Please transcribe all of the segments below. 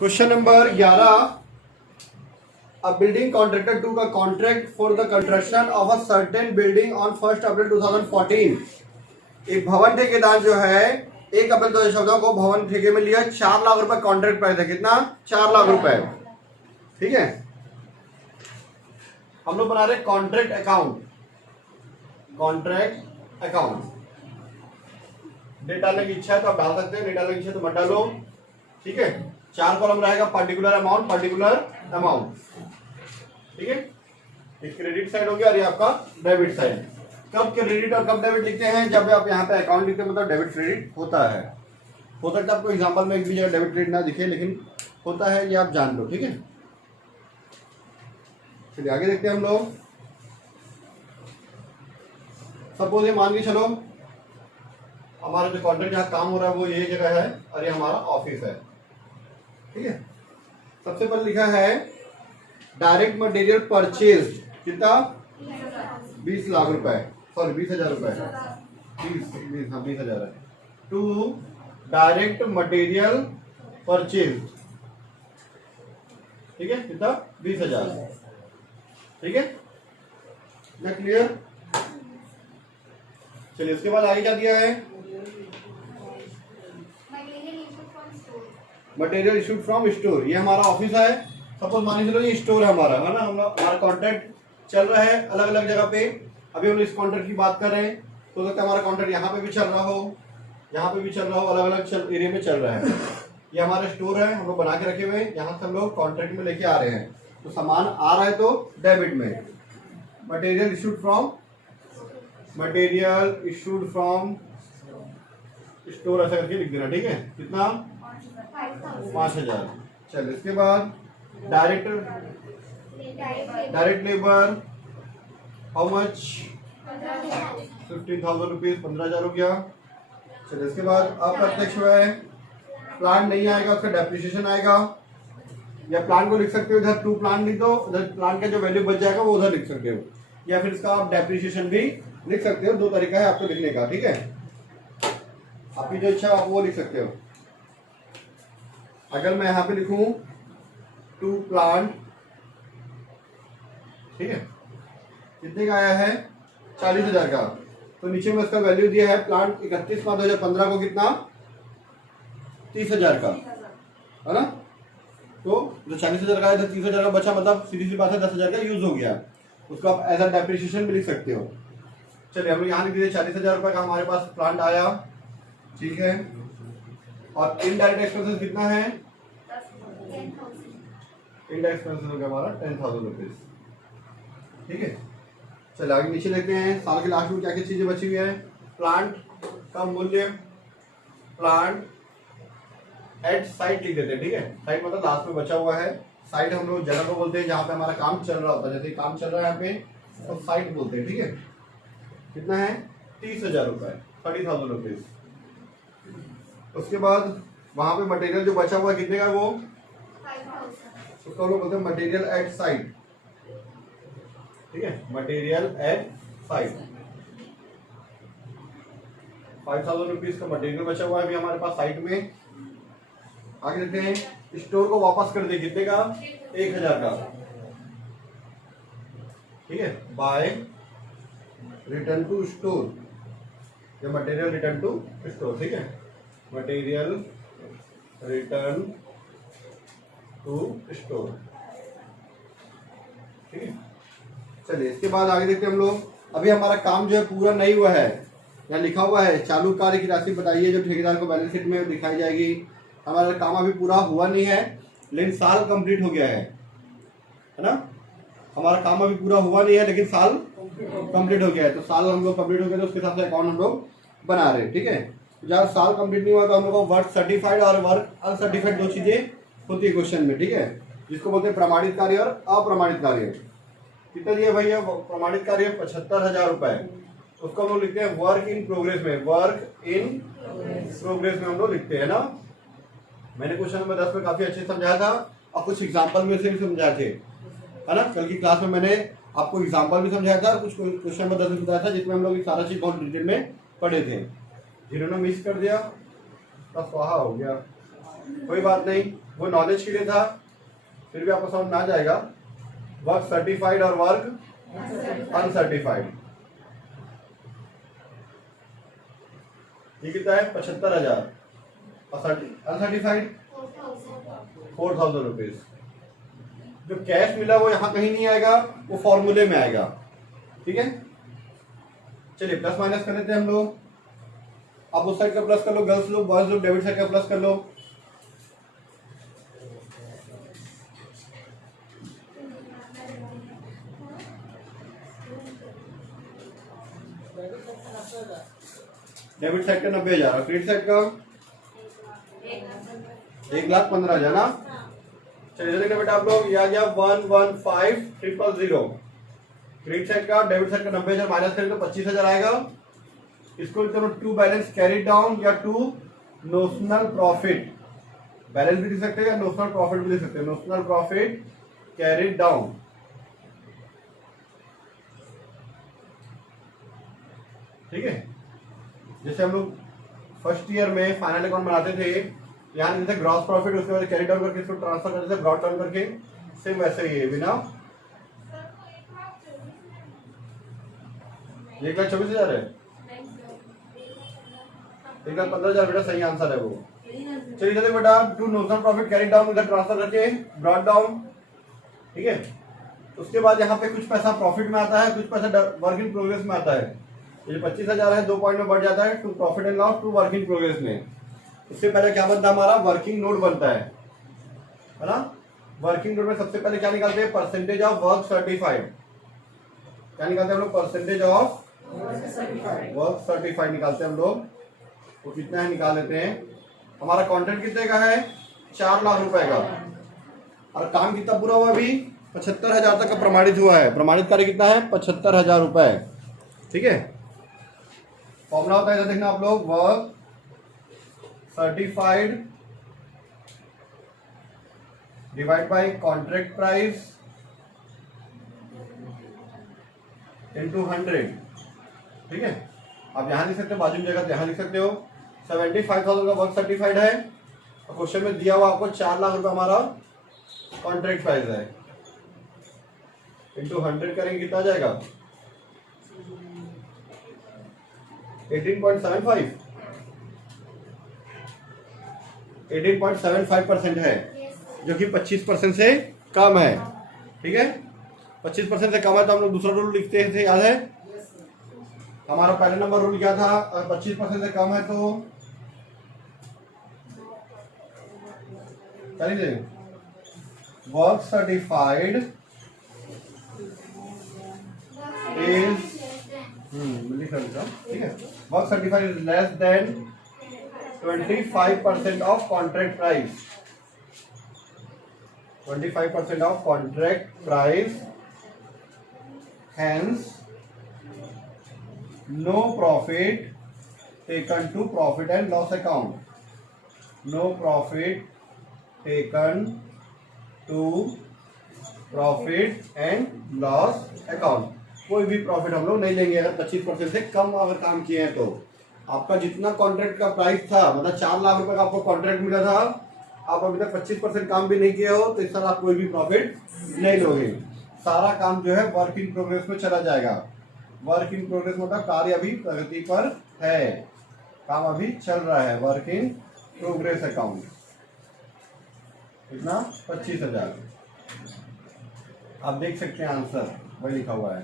Question number 11, a building contractor took a contract for the construction of a certain building on 1st अप्रैल 2014। एक भवन ठेकेदार जो है 1 अप्रैल 2014 को भवन ठेके में लिया, 4 लाख रुपए कॉन्ट्रैक्ट प्राइस है। कितना? 4 लाख रुपए। ठीक है, हम लोग बना रहे contract account. Contract account date डालने की इच्छा है तो आप डाल सकते हैं, डेट डालने की इच्छा है तो मत डालो। ठीक है, 4 कॉलम रहेगा, पर्टिकुलर अमाउंट, पर्टिकुलर अमाउंट। ठीक है, ये क्रेडिट साइड हो गया और ये आपका डेबिट साइड। कब क्रेडिट और कब डेबिट लिखते हैं? जब आप यहाँ पे अकाउंट लिखते हैं मतलब डेबिट क्रेडिट होता है। हो सकता है आपको एग्जांपल में एक भी जगह डेबिट क्रेडिट ना दिखे, लेकिन होता है, ये आप जान लो। ठीक है, चलिए आगे देखते हैं हम लोग। सपोज ये मान के चलो हमारा जो कॉन्ट्रैक्ट जहाँ काम हो रहा है वो ये जगह है और ये हमारा ऑफिस है। ठीक है, सबसे पहले लिखा है डायरेक्ट मटेरियल परचेज, कितना? 20 लाख रुपए, सॉरी 20,000 रुपए, 20,000 है। टू डायरेक्ट मटेरियल परचेज, ठीक है, कितना? 20,000। ठीक है ना, क्लियर? चलिए इसके बाद आगे क्या दिया है? मटेरियल इशूड फ्रॉम स्टोर, ये हमारा ऑफिस है। सपोज मान चलो ये स्टोर है हमारा, है ना। हमारा कॉन्ट्रैक्ट चल रहा है अलग अलग जगह पे। अभी हम इस कॉन्ट्रैक्ट की बात कर रहे हैं तो सकता है हमारा कॉन्ट्रैक्ट यहाँ पे भी चल रहा हो, यहाँ पे भी चल रहा हो, अलग अलग एरिया में चल रहा है। ये हमारा स्टोर है, हम लोग बना के रखे हुए हैं, यहाँ से हम लोग कॉन्ट्रैक्ट में लेके आ रहे हैं तो सामान आ रहा है तो डेबिट में। Material issued from, material issued from store ऐसा करके लिख देना। ठीक है, कितना? 5,000। चल इसके बाद direct labour how much? 15,000 rupees, 15,000 हो गया। चल इसके बाद अप्रत्यक्ष व्यय, प्लान नहीं आएगा उसका डेप्रिसिएशन आएगा, या प्लान को लिख सकते हो इधर टू प्लान लिख दो, उधर प्लान का जो वैल्यू बच जाएगा वो उधर लिख सकते हो, या फिर इसका आप डेप्रिसिएशन भी लिख सकते हो। 2 तरीका है आपको लिखने का। ठीक है, आपकी जो इच्छा आप वो लिख सकते हो। अगर मैं यहाँ पे लिखूं टू प्लांट, ठीक है, कितने का आया है? 40,000 का। तो नीचे में उसका वैल्यू दिया है प्लांट 31/5/2015 को कितना? 30,000 का, है ना। तो जो 40,000 का है तो 30,000 का बचा, मतलब सीधी सी बात है 10,000 का यूज हो गया, उसको आप एज अ डेप्रिसिएशन भी लिख सकते हो। चलिए हम लोग यहाँ लिख दिए 40,000 रुपये का हमारे पास प्लांट आया। ठीक है, और इनडायरेक्ट एक्सपेंसेस कितना है? इनडायरेक्ट एक्सपेंसेस हो गया हमारा 10,000 रुपीज। ठीक है, चलिए आगे नीचे देखते हैं साल के लास्ट में क्या क्या चीजें बची हुई है। प्लांट का मूल्य, प्लांट एट साइट लिख देते हैं। ठीक है, साइट मतलब लास्ट में बचा हुआ है। साइट हम लोग जगह को बोलते हैं जहाँ पे हमारा काम चल रहा होता है, जैसे काम चल रहा है यहाँ पे तो साइट बोलते हैं। ठीक है, कितना है? 30,000 रुपए, 30,000 रुपीज। उसके बाद वहां पे मटेरियल जो बचा हुआ है कितने का? वो उसको हम लोग बोलते हैं मटेरियल एट साइट। ठीक है, मटेरियल एट साइट। 5,000 रुपीज का मटेरियल बचा हुआ है अभी हमारे पास साइट में। आगे देखते हैं, स्टोर को वापस कर दे, कितने का? 1,000 का। ठीक है, बाय रिटर्न टू स्टोर, या मटेरियल रिटर्न टू स्टोर। ठीक है, मटेरियल रिटर्न टू स्टोर। ठीक है, चलिए इसके बाद आगे देखते हैं हम लोग। अभी हमारा काम जो है पूरा नहीं हुआ है, यहाँ लिखा हुआ है चालू कार्य की राशि बताइए जो ठेकेदार को बैलेंस शीट में दिखाई जाएगी। हमारा काम अभी पूरा हुआ नहीं है लेकिन साल कंप्लीट हो गया है ना। हमारा काम अभी पूरा हुआ नहीं है लेकिन साल कंप्लीट हो गया है, तो साल हम लोग कंप्लीट हो गया तो उसके हिसाब से अकाउंट हम लोग बना रहे हैं। ठीक है, जब साल कंप्लीट नहीं हुआ तो हम लोग को वर्क सर्टिफाइड और वर्क अनसर्टिफाइड 2 चीजें होती है क्वेश्चन में। ठीक है, जिसको बोलते हैं प्रमाणित कार्य और अप्रमाणित कार्य। कितना दिया भैया? प्रमाणित कार्य 75,000 रुपए, उसको हम लोग लिखते हैं वर्क इन प्रोग्रेस में। वर्क इन प्रोग्रेस में हम लोग लिखते हैं ना। मैंने क्वेश्चन नंबर 10 में काफी अच्छे से समझाया था और कुछ एग्जाम्पल में से भी समझाए थे, है ना। कल की क्लास में मैंने आपको एग्जाम्पल भी समझाया था और कुछ क्वेश्चन नंबर 10 में बताया था जिसमें हम लोग सारा चीज बहुत डिटेल में पढ़े थे। जिन्होंने मिस कर दिया तो स्वाहा हो गया, कोई बात नहीं। वो नॉलेज के लिए था, फिर भी आपको समझ में आ जाएगा। वर्क सर्टिफाइड और वर्क अनसर्टिफाइड, ये कितना है 75,000 और अनसर्टिफाइड 4,000 रुपीज। जो कैश मिला वो यहाँ कहीं नहीं आएगा, वो फॉर्मूले में आएगा। ठीक है, चलिए प्लस माइनस कर लेते हैं हम लोग। आप उस साइड का प्लस कर लो, गर्ल्स लोग, बॉयज लोग डेबिट साइड का प्लस कर लो। डेबिट साइड का 90,000 और क्रेडिट साइड का 1,15,000 ना। चलिए देखिए बेटा आप लोग, ये आ गया 115,000। क्रेडिट साइड का डेबिट साइड का 90,000 माइनस करें तो 25,000 आएगा। इसको लिखते हैं टू बैलेंस कैरी डाउन या टू नोशनल प्रॉफिट। बैलेंस भी लिख सकते हैं या नोशनल प्रॉफिट भी लिख सकते हैं। नोशनल प्रॉफिट कैरी डाउन, ठीक है। जैसे हम लोग फर्स्ट ईयर में फाइनल अकाउंट बनाते थे, यहाँ जैसे ग्रॉस प्रॉफिट उसके बाद कैरी डाउन करके इसको ट्रांसफर करते थे ब्रॉड डाउन करके, सेम वैसे ही है बिना। 1,24,000 है, 1,15,000 बेटा सही आंसर है वो। चलिए चलिए बेटा, to notional profit carry down इधर ट्रांसफर करके ब्रॉड डाउन, ठीक है। उसके बाद यहाँ पे कुछ पैसा प्रॉफिट में आता है, कुछ पैसा वर्क इन प्रोग्रेस में आता है। ये 25,000 है, 2 पॉइंट में बढ़ जाता है to profit and loss to work in progress में। इससे पहले क्या बनता है हमारा वर्किंग नोट बनता है ना। वर्किंग नोट में सबसे पहले क्या निकालते हैं, परसेंटेज ऑफ वर्क सर्टिफाइड। क्या निकालते हैं हम लोग, परसेंटेज ऑफ वर्क सर्टिफाइड निकालते हैं हम लोग। वो कितना है निकाल लेते हैं। हमारा कॉन्ट्रैक्ट कितने का है, 4 लाख रुपए का, और काम कितना पूरा हुआ अभी 75,000 तक का प्रमाणित हुआ है। प्रमाणित कार्य कितना है 75,000 रुपए, ठीक है। फॉर्मूला होता है देखना आप लोग, work certified divide by contract price into 100, ठीक है। आप यहां लिख सकते हो, बाजू में जगह यहां लिख सकते हो। 75,000 का वर्क सर्टिफाइड है और क्वेश्चन में दिया हुआ आपको 4 लाख रुपए हमारा कॉन्ट्रैक्ट प्राइस है। इनटू 100 करेंगे कितना आ जाएगा 18.75, 18.75% है, जो कि 25% से कम है, ठीक है। 25% से कम है तो हम लोग दूसरा रूल लिखते थे, याद है हमारा पहले नंबर रूल क्या था। अगर 25% से कम है तो चलिए वर्क सर्टिफाइड इज ठीक है, work certified is less than 25% of contract price, 25% of contract price, hence no profit taken to profit and loss account, no profit taken to profit and loss account। कोई भी profit हम लोग नहीं लेंगे अगर 25% से कम अगर काम किए हैं तो। आपका जितना कॉन्ट्रैक्ट का प्राइस था, मतलब 4 लाख रुपए का आपको कॉन्ट्रैक्ट मिला था, आप अभी तक 25% काम भी नहीं किए हो तो इस तरह आप कोई भी प्रॉफिट नहीं लोगे। सारा काम जो है वर्क इन प्रोग्रेस में चला जाएगा। वर्क इन प्रोग्रेस मतलब कार्य अभी प्रगति पर है, काम अभी चल रहा है। वर्क इन प्रोग्रेस अकाउंट कितना 25,000। आप देख सकते हैं आंसर वही लिखा हुआ है,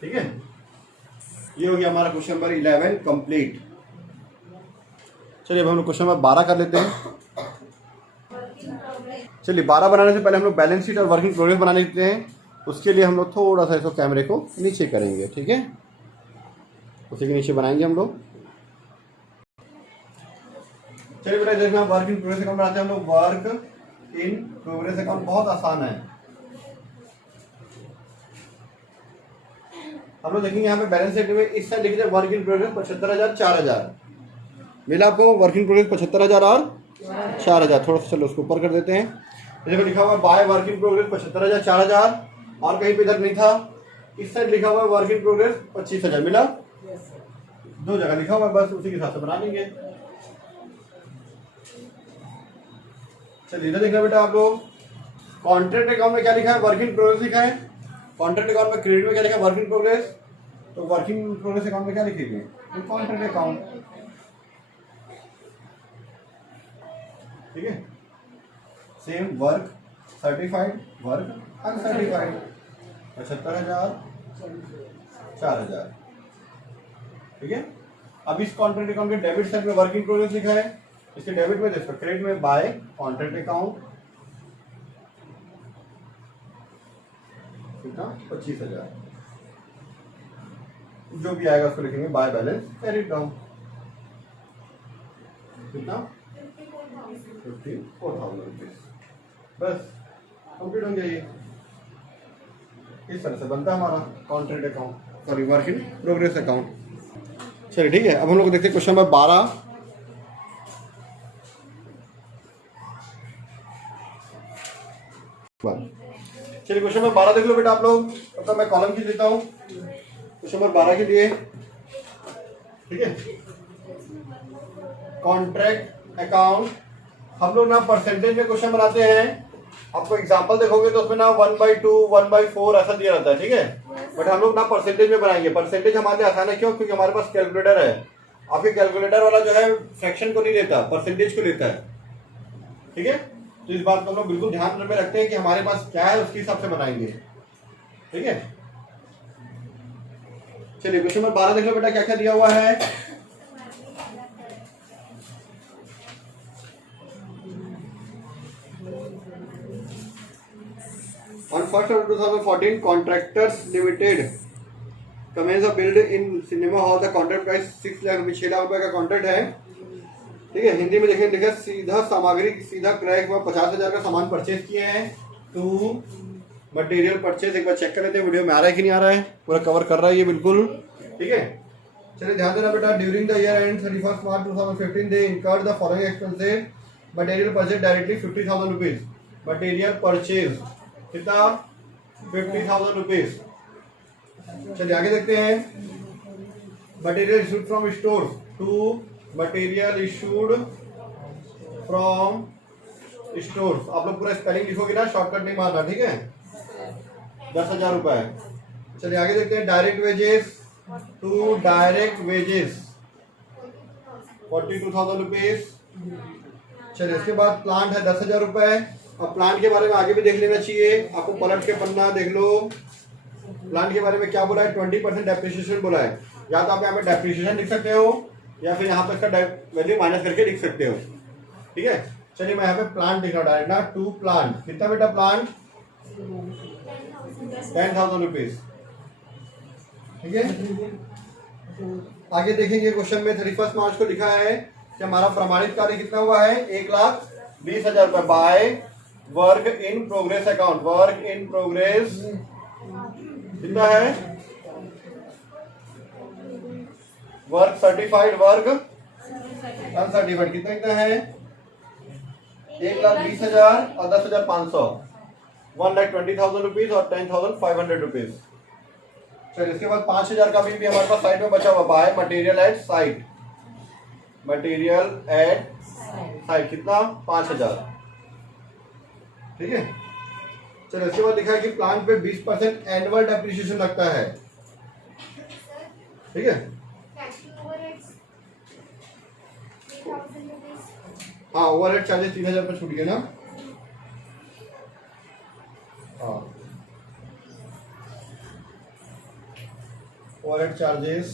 ठीक है। ये हो गया हमारा क्वेश्चन नंबर 11 कंप्लीट। चलिए अब हम लोग क्वेश्चन नंबर 12 कर लेते हैं। चलिए 12 बनाने से पहले हम लोग बैलेंस शीट और वर्किंग प्रोग्रेस बनाने लेते हैं। उसके लिए हम लोग थोड़ा सा इसको कैमरे को नीचे करेंगे, ठीक है। उसी के नीचे बनाएंगे हम लोग। चलिए बेटा देखना, वर्क इन प्रोग्रेस अकाउंट बनाते हैं हम लोग। वर्क इन प्रोग्रेस अकाउंट बहुत आसान है। हम लोग देखेंगे यहाँ पे बैलेंस शीट में इस साइड लिखिए वर्क इन प्रोग्रेस 75,000 4,000 मिला आपको। वर्क इन प्रोग्रेस 75,000 और 4,000, थोड़ा सा चलो उसको ऊपर कर देते हैं। देखो लिखा हुआ बाय वर्क इन प्रोग्रेस 75,000 4,000, और कहीं पे इधर नहीं था। इस साइड लिखा हुआ वर्क इन प्रोग्रेस 25,000 मिला। दो जगह लिखा हुआ है, बस उसी के हिसाब से बना लेंगे। चलिए इधर देखना बेटा आप लोग, कॉन्ट्रैक्ट अकाउंट में क्या लिखा है, वर्क इन प्रोग्रेस लिखा है। कॉन्ट्रैक्ट अकाउंट में क्रेडिट में क्या लिखा है, वर्क इन प्रोग्रेस। तो वर्क इन प्रोग्रेस अकाउंट में क्या लिखेंगे, कॉन्ट्रैक्ट अकाउंट, ठीक है। Same work certified, work uncertified, 75,000, 4,000, ठीक है। अब इस कॉन्ट्रैक्ट अकाउंट के डेबिट साइड में वर्क इन प्रोग्रेस लिखा है, इसके डेबिट में देखो, क्रेडिट में बाय कॉन्ट्रैक्ट अकाउंट, कितना 25,000, जो भी आएगा उसको लिखेंगे बाय बैलेंस कैरिड डाउन, कितना 54,000 रुपीज। बस कंप्लीट हो गया। ये इस तरह से बनता है हमारा contract account, sorry work in progress account. चलिए ठीक है, अब हम लोग देखते हैं क्वेश्चन नंबर 12। चलिए क्वेश्चन नंबर 12 देख लो बेटा आप लोग, तब तक मैं कॉलम खींच लेता हूँ क्वेश्चन नंबर 12 के लिए, ठीक है। कॉन्ट्रैक्ट अकाउंट हम लोग ना परसेंटेज में क्वेश्चन बनाते हैं। आपको एग्जांपल देखोगे तो उसमें ना 1/2, 1/4 ऐसा दिया रहता है, ठीक है। बट हम लोग ना परसेंटेज में बनाएंगे। परसेंटेज हमारे लिए आसान है, क्यों, क्योंकि हमारे पास कैलकुलेटर है। आपके कैलकुलेटर वाला जो है फ्रैक्शन को नहीं लेता, परसेंटेज को लेता है, ठीक है। तो इस बात को हम लोग बिल्कुल ध्यान में रखते हैं कि हमारे पास क्या है, उसके हिसाब से बनाएंगे, ठीक है। चलिए क्वेश्चन नंबर 12 देख लो बेटा, क्या क्या दिया हुआ है। On 1st of 2014, Contractors Limited commenced a build in cinema hall. The contract price 6 lakh रुपये, 6 लाख रुपए का कॉन्ट्रैक्ट है, ठीक है। हिंदी में देखें, लिखा सीधा सामग्री, सीधा क्रय हुआ, 50,000 का सामान परचेज किए हैं। टू मटेरियल परचेज, एक बार चेक कर लेते हैं वीडियो में आ रहा है कि नहीं आ रहा है, पूरा कवर कर रहा है ये बिल्कुल, ठीक है। चलिए ध्यान देना बेटा, during the year ended 31 March 2015 they incurred the following expenses. Material purchase directly 50,000 rupees, material purchase कितना 50,000 रुपीज। चलिए आगे देखते हैं, material issued from store to material issued from store. आप लोग पूरा स्पेलिंग लिखोगे ना, शॉर्टकट नहीं मारना, ठीक है। 10,000 रुपए। चलिए आगे देखते हैं, direct wages to direct wages 42,000 rupees. चलिए इसके बाद प्लांट है 10,000 रुपए। अब प्लांट के बारे में आगे भी देख लेना चाहिए, आपको पलट के पन्ना देख लो। प्लांट के बारे में क्या बोला है, 20% डेप्रिसिएशन बोला है। या तो आप यहाँ पे डेप्रिसिएशन लिख सकते हो, या फिर यहाँ पे इसका वैल्यू माइनस करके लिख सकते हो, ठीक है। चलिए मैं यहाँ पे प्लांट लिख रहा हूँ डायरेक्ट ना, टू प्लांट, कितना बेटा प्लांट 10,000 रुपीज, ठीक है। आगे देखेंगे क्वेश्चन में 31 मार्च को लिखा है कि हमारा प्रमाणित कार्य कितना हुआ है, 1,20,000 रुपए by work in progress account. Work in progress कितना है, वर्क सर्टिफाइड, वर्क अनसर्टिफाइड कितना है, 1,20,000 और 10,500, 1,20,000 रुपीज और 10,500 रुपीज। चलिए इसके बाद 5,000 का भी हमारे पास साइड में बचा हुआ, by material at site. Material at site कितना 5,000, ठीक है। चलो इसके बाद लिखा है कि प्लांट पे 20% एनुअल डेप्रिसिएशन लगता है, ठीक है। हाँ ओवरहेड चार्जेस 3,000 पर छूट गए ना, हाँ ओवरहेड चार्जेस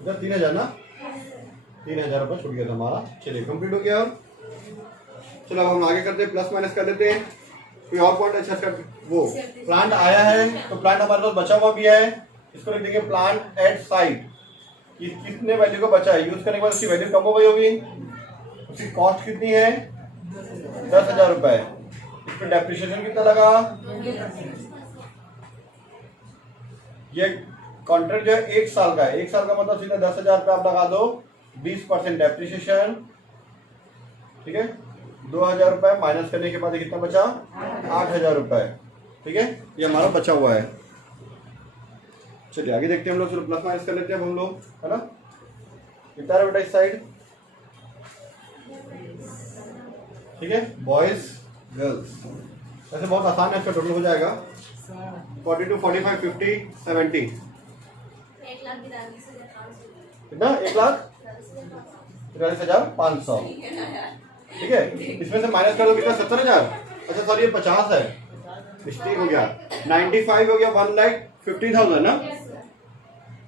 इधर 3,000 ना, 3,000 रुपये छूट गया था हमारा। चलिए कंप्लीट हो गया। चलो अब हम आगे करते हैं, प्लस माइनस कर लेते हैं। कोई और पॉइंट अच्छा कर, वो प्लांट आया है तो प्लांट हमारे पास बचा हुआ भी है, इसको लिख देंगे प्लांट एट साइट। कितने वैल्यू का बचा है, यूज करने के बाद उसकी वैल्यू कम हो गई होगी। उसकी कॉस्ट कितनी है 10,000 रुपए। इस पर डेप्रिसिएशन कितना लगा, ये कॉन्ट्रैक्ट जो है 1 साल का है, 1 साल का मतलब सीधा 10,000 रुपये आप लगा दो, 20% डेप्रिसिएशन, ठीक है। 2,000 रुपये माइनस करने के बाद कितना बचा 8,000 रुपये, ठीक है। ये हमारा बचा हुआ है। चलिए आगे देखते हैं हम लोग, चलो प्लस माइनस कर लेते हैं अब हम लोग, है ना। कितना है बेटा इस साइड, ठीक है, बॉयज गर्ल्स, ऐसे बहुत आसान है, इसका टोटल हो जाएगा 42, 45, 50, 70, कितना 1,43,500, ठीक है। इसमें से माइनस कर दो कितना, 70,000, अच्छा सॉरी ये 50 है, मिस्टेक हो गया, 95 हो गया, 1,50,000 ना।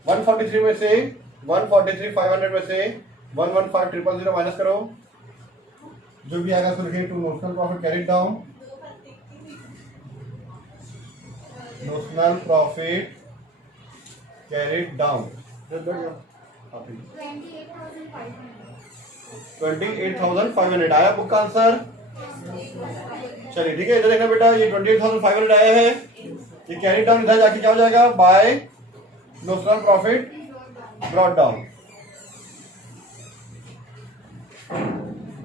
143 में से 143,500 में से 115,000 माइनस करो, जो भी आएगा उसको लिखेंगे to notional profit carried down, notional profit carried down 28,500 आया बुक का आंसर। चलिए ठीक है, इधर देखना बेटा, ये 28,500 आया है, ये कैरी डाउन इधर जाके क्या हो जाएगा, by notional profit brought down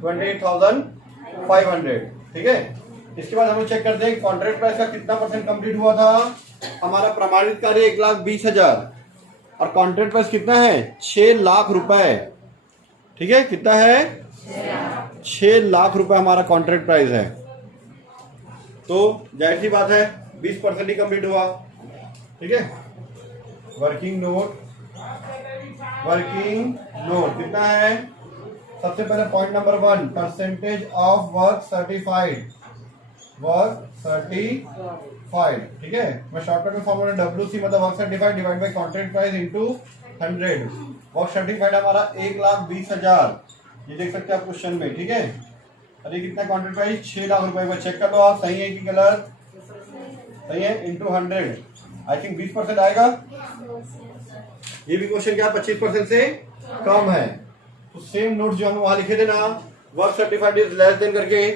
28,500, ठीक है। इसके बाद हम लोग चेक करते हैं कॉन्ट्रैक्ट प्राइस का कितना परसेंट कंप्लीट हुआ था। हमारा प्रमाणित कार्य 1,20,000 और कॉन्ट्रैक्ट प्राइस कितना है, 6 लाख रुपए, ठीक है। कितना है, 6 लाख रुपए हमारा कॉन्ट्रैक्ट प्राइस है। तो जाहिर सी बात है 20% ही कंप्लीट हुआ, ठीक है। वर्किंग नोट कितना है, सबसे पहले point number 1, percentage of work certified, ठीक है। मैं शॉर्टकट में फॉर्मूला WC मतलब work certified divide by contract price into 100। Work certified हमारा 1,20,000, ये देख सकते हैं आप क्वेश्चन में, ठीक है। और ये कितना कॉन्ट्रैक्ट प्राइस, 6 लाख रुपए में, चेक कर लो आप, सही है कि गलत, सही है, इनटू 100, आई थिंक 20% आएगा। ये भी क्वेश्चन क्या 25% से कम है। तो सेम नोट्स जो हम वहां लिखे थे ना, work certified is less than करके,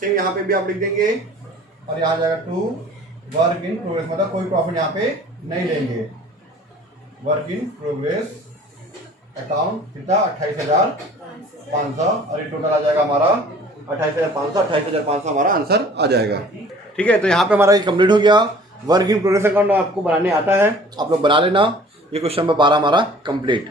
सेम यहाँ पे भी आप लिख देंगे, और यहाँ जाएगा टू वर्क इन प्रोग्रेस, मतलब कोई प्रॉफिट यहाँ पे नहीं लेंगे। वर्क इन प्रोग्रेस अकाउंट कितना 28,500, और ये टोटल आ जाएगा हमारा 28,500 हमारा आंसर आ जाएगा, ठीक है। तो यहाँ पे हमारा ये कंप्लीट हो गया। वर्क इन प्रोग्रेस अकाउंट आपको बनाने आता है, आप लोग बना लेना। ये क्वेश्चन नंबर 12 हमारा कंप्लीट।